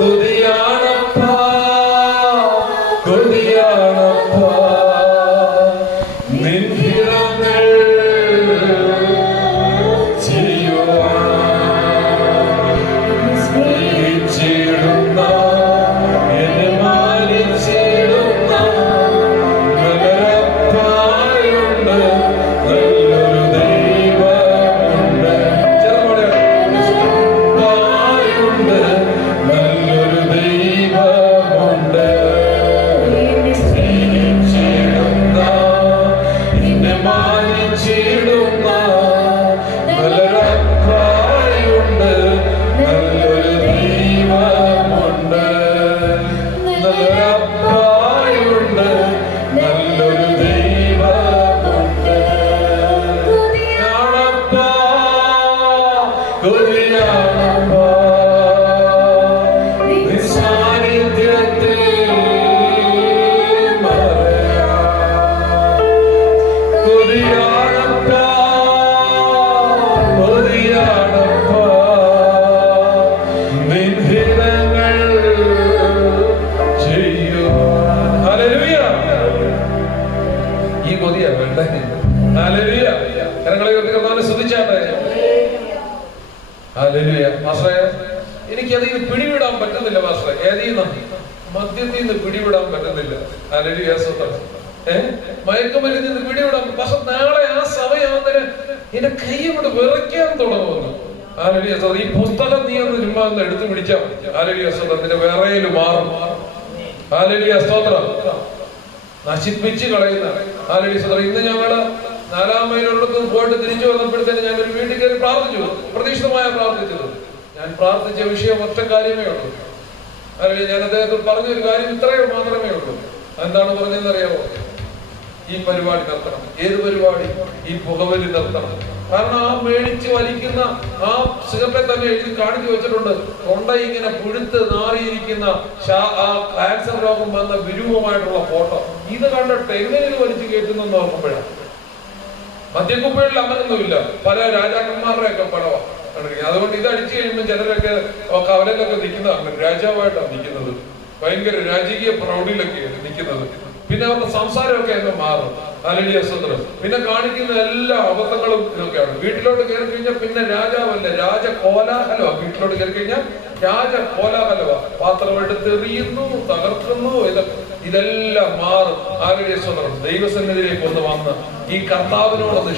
കൊതിയാണപ്പാ കൊതിയാണപ്പാ നിൻഹിതങ്ങൾ എനിക്കതിൽ പിടിവിടാൻ പറ്റുന്നില്ല മാസ്റ്ററെ. ഏതീന്ന് മദ്യത്തിൽ നിന്ന് പിടിവിടാൻ പറ്റുന്നില്ല. മയക്കുമരുന്നിൽ നിന്ന് പിടിവിടാൻ. പക്ഷെ നാളെ ആ സമയമാകുന്നതിന് എന്റെ കൈ കൊണ്ട് വിറയ്ക്കാൻ തുടങ്ങുന്നു. ഈ പുസ്തകം നീ ഒന്ന് ചുമ്മാ ഒന്ന് എടുത്തു പിടിച്ചാൽ നിന്റെ വിറയല് മാറും. സ്തോത്രം. നശിപ്പിച്ച് കളയുന്ന ഇന്ന് ഞങ്ങള് 4 മൈലിനടുത്ത് പോയിട്ട് തിരിച്ചു വന്നപ്പോഴത്തേന് ഞാനൊരു വീട്ടിൽ കയറി പ്രാർത്ഥിച്ചു. പ്രതീക്ഷിതമായ പ്രാർത്ഥിച്ചത്. ഞാൻ പ്രാർത്ഥിച്ച വിഷയം ഒറ്റ കാര്യമേ ഉള്ളൂ. ഞാൻ അദ്ദേഹത്തോട് പറഞ്ഞൊരു കാര്യം ഇത്രയോ മാത്രമേ ഉള്ളൂ. എന്താണ് പറഞ്ഞതെന്നറിയാമോ? ഈ പരിപാടി നിർത്തണം. ഏത് പരിപാടി? ഈ പുകവലി നിർത്തണം. കാരണം ആ മേടിച്ച് വലിക്കുന്ന ആ സിഗരറ്റെ തന്നെ എഴുതി കാണിച്ചു വെച്ചിട്ടുണ്ട്, തൊണ്ട ഇങ്ങനെ പുഴുത്ത് നാറിയിരിക്കുന്ന ക്യാൻസർ രോഗം വന്ന വിരൂപമായിട്ടുള്ള ഫോട്ടോ. ഇത് കണ്ടിട്ട് എങ്ങനെ വലിച്ചു കയറ്റുന്നെന്ന് ഓർക്കുമ്പോഴാണ്. മദ്യക്കുപ്പകളിൽ അങ്ങനൊന്നുമില്ല. പല രാജാക്കന്മാരുടെയൊക്കെ പടമാണ്. അതുകൊണ്ട് ഇത് അടിച്ചു കഴിയുമ്പോൾ ചിലരൊക്കെ കവലയിലൊക്കെ നിൽക്കുന്നതാണ്. രാജാവായിട്ടാണ് നിൽക്കുന്നത്. ഭയങ്കര രാജകീയ പ്രൗഢിയിലൊക്കെ നിൽക്കുന്നത്. പിന്നെ അവരുടെ സംസാരമൊക്കെ അങ്ങ് മാറും. പിന്നെ കാണിക്കുന്ന എല്ലാ അബദ്ധങ്ങളും ഇതൊക്കെയാണ്. വീട്ടിലോട്ട് കയറി കഴിഞ്ഞാൽ പിന്നെ രാജാവല്ല, രാജകോലാഹലമാണ്. വീട്ടിലോട്ട് കയറി കഴിഞ്ഞാൽ രാജകോലാഹലമാണ്. പാത്രം എടുത്തെറിയുന്നു, തകർക്കുന്നു. ഇതെല്ലാം മാറും. ദൈവസന്നിധിയിലേക്ക് ഒന്ന് വന്ന് ഈ കർത്താവിനോടൊന്ന്